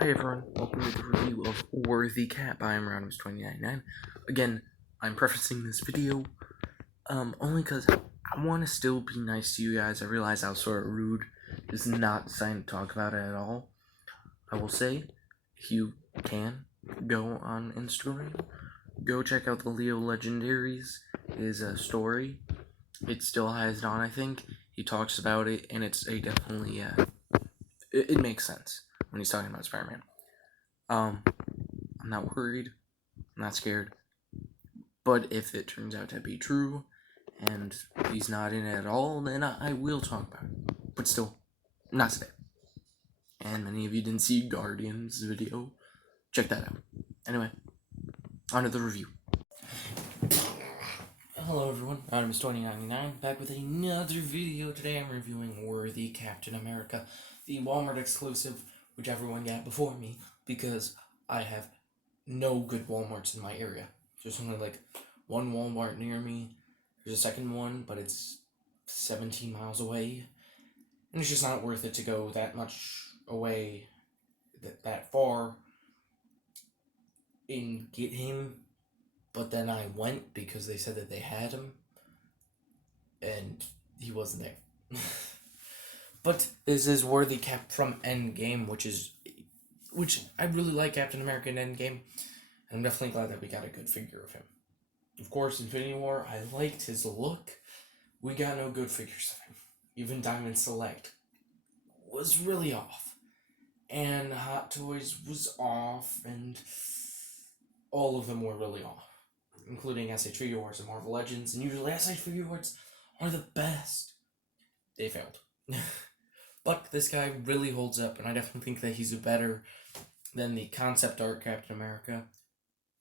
Hi everyone, welcome to the review of Worthy Cat by Random2099. Again, I'm prefacing this video, only because I want to still be nice to you guys. I realize I was sort of rude, just not deciding to talk about it at all. I will say, if you can, go on Instagram, go check out the Leo Legendaries, his story. It still has it on, I think. He talks about it, and it's a definitely, it makes sense when he's talking about Spider-Man. I'm not worried. I'm not scared. But if it turns out to be true, and he's not in it at all, then I will talk about it. But still, not today. And many of you didn't see Guardians video. Check that out. Anyway, on to the review. Hello everyone, Random2099, back with another video. Today I'm reviewing Worthy Captain America, the Walmart exclusive, which everyone got before me, because I have no good Walmarts in my area. There's only like one Walmart near me. There's a second one, but it's 17 miles away. And it's just not worth it to go that much away, that far, and get him. But then I went because they said that they had him, and he wasn't there. But this is Worthy Cap from Endgame, which I really like Captain America in Endgame. I'm definitely glad that we got a good figure of him. Of course, Infinity War, I liked his look. We got no good figures of him. Even Diamond Select was really off. And Hot Toys was off, and all of them were really off. Including SH Figure Wars and Marvel Legends, and usually SH Figure Wars are the best. They failed. But this guy really holds up, and I definitely think that he's better than the concept art Captain America.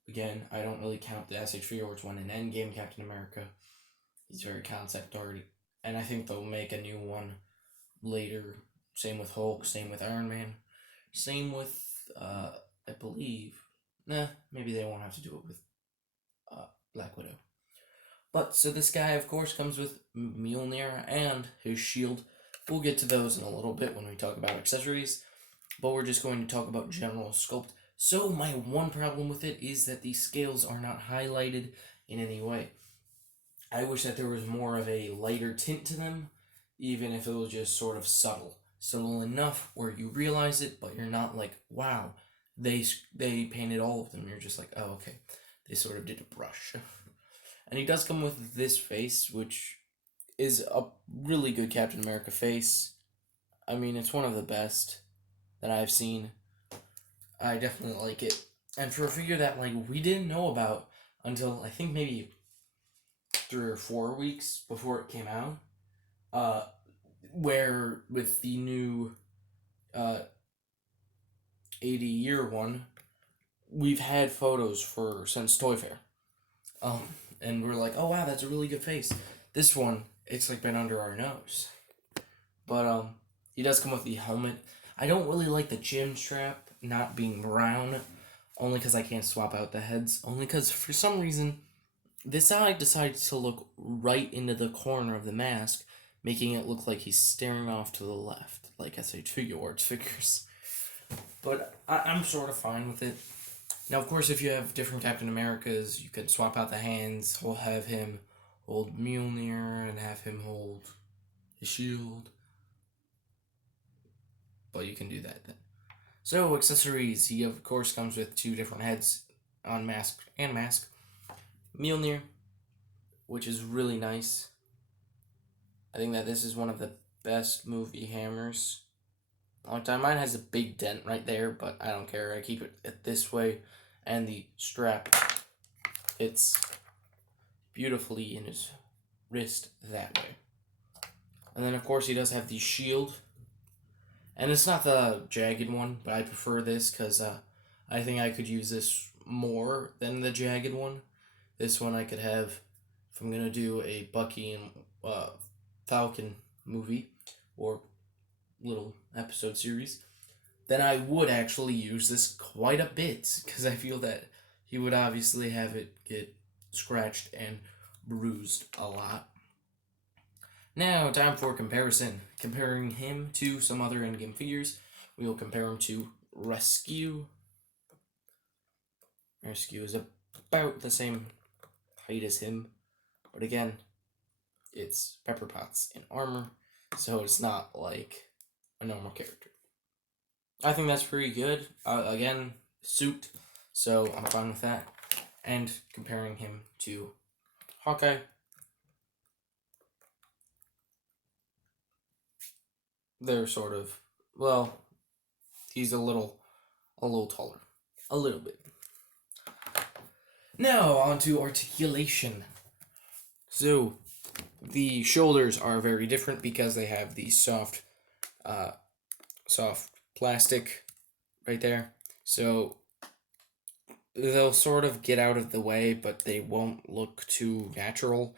Again, I don't really count the SH Figure Wars one in Endgame Captain America. He's very concept art, and I think they'll make a new one later. Same with Hulk, same with Iron Man, same with, I believe, maybe they won't have to do it with Black Widow. But, so this guy, of course, comes with Mjolnir and his shield. We'll get to those in a little bit when we talk about accessories, but we're just going to talk about general sculpt. So, my one problem with it is that the scales are not highlighted in any way. I wish that there was more of a lighter tint to them, even if it was just sort of subtle. Subtle enough where you realize it, but you're not like, wow, they painted all of them. You're just like, oh, okay. They sort of did a brush. And he does come with this face, which is a really good Captain America face. I mean, it's one of the best that I've seen. I definitely like it. And for a figure that, like, we didn't know about until, I think, maybe 3 or 4 weeks before it came out, where with the new 80-year one, we've had photos since Toy Fair. And we're like, oh wow, that's a really good face. This one, it's like been under our nose. But he does come with the helmet. I don't really like the chin strap not being brown, only because I can't swap out the heads. Only because for some reason, this side decided to look right into the corner of the mask, making it look like he's staring off to the left, like SH Figure Wars figures. But I'm sort of fine with it. Now, of course, if you have different Captain Americas, you can swap out the hands. We'll have him hold Mjolnir and have him hold his shield. But you can do that then. So, accessories. He, of course, comes with 2 different heads on mask and mask. Mjolnir, which is really nice. I think that this is one of the best movie hammers. Long time. Mine has a big dent right there, but I don't care. I keep it this way. And the strap, it's beautifully in his wrist that way. And then, of course, he does have the shield. And it's not the jagged one, but I prefer this because I think I could use this more than the jagged one. This one I could have, if I'm going to do a Bucky and Falcon movie or little episode series, then I would actually use this quite a bit because I feel that he would obviously have it get scratched and bruised a lot. Now, time for comparison. Comparing him to some other Endgame figures, we will compare him to Rescue. Rescue is about the same height as him, but again, it's Pepper Potts in armor, so it's not like a normal character. I think that's pretty good. Again, suit, so I'm fine with that. And comparing him to Hawkeye, they're sort of, well, he's a little taller, a little bit. Now on to articulation. So the shoulders are very different because they have the soft plastic right there. So they'll sort of get out of the way, but they won't look too natural.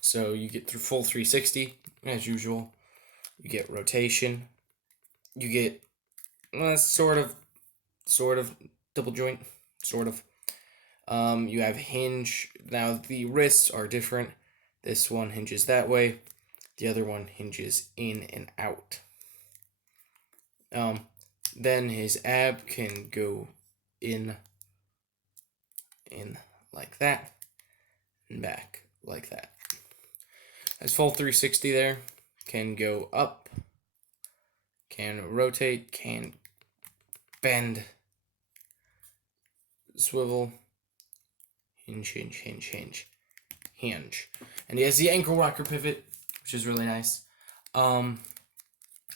So you get through full 360 as usual. You get rotation. You get sort of double joint, sort of. You have hinge. Now the wrists are different. This one hinges that way. The other one hinges in and out. Then his ab can go in like that, and back like that. His full 360 there. Can go up, can rotate, can bend, swivel, hinge. And he has the ankle rocker pivot, which is really nice. Now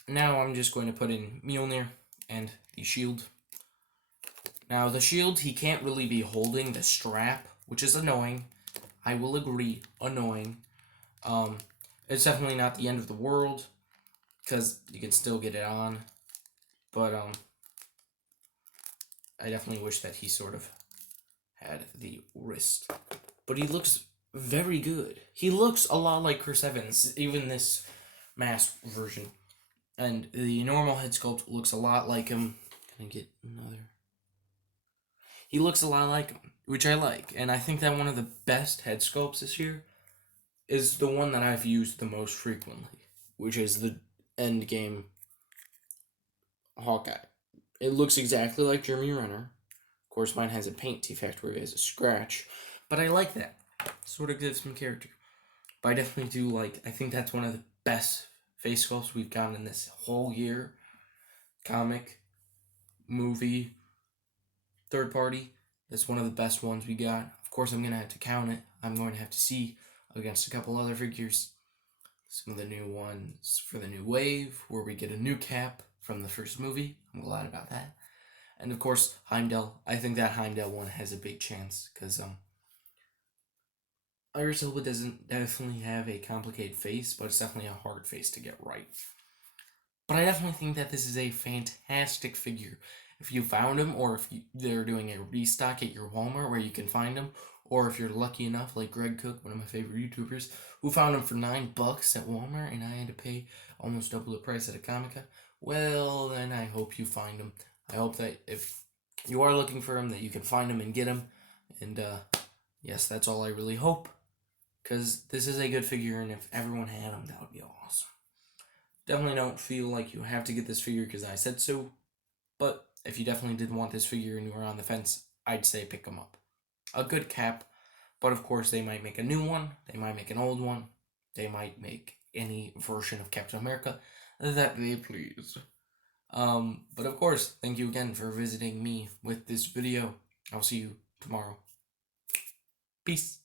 I'm just going to put in Mjolnir and the shield. Now the shield, he can't really be holding the strap, which is annoying. I will agree, annoying. It's definitely not the end of the world, because you can still get it on. But I definitely wish that he sort of had the wrist. But he looks very good. He looks a lot like Chris Evans, even this masked version. And the normal head sculpt looks a lot like him. Can I get another? He looks a lot like him, which I like. And I think that one of the best head sculpts this year is the one that I've used the most frequently, which is the Endgame Hawkeye. It looks exactly like Jeremy Renner. Of course, mine has a paint defect where it has a scratch, but I like that. Sort of gives some character. But I definitely do like, I think that's one of the best face sculpts we've gotten in this whole year. Comic, movie, third party. That's one of the best ones we got. Of course, I'm going to have to count it. I'm going to have to see against a couple other figures. Some of the new ones for the new wave, where we get a new cap from the first movie. I'm glad about that. And of course, Heimdall. I think that Heimdall one has a big chance, because Idris Elba doesn't definitely have a complicated face, but it's definitely a hard face to get right. But I definitely think that this is a fantastic figure. If you found him, or if they're doing a restock at your Walmart where you can find him, or if you're lucky enough, like Greg Cook, one of my favorite YouTubers, who found him for $9 at Walmart, and I had to pay almost double the price at a Comic-Con, well, then I hope you find him. I hope that if you are looking for him, that you can find him and get him. And yes, that's all I really hope, because this is a good figure, and if everyone had him, that would be awesome. Definitely don't feel like you have to get this figure because I said so, but if you definitely did want this figure and you were on the fence, I'd say pick him up. A good cap, but of course they might make a new one, they might make an old one, they might make any version of Captain America that they please. But of course, thank you again for visiting me with this video. I'll see you tomorrow. Peace.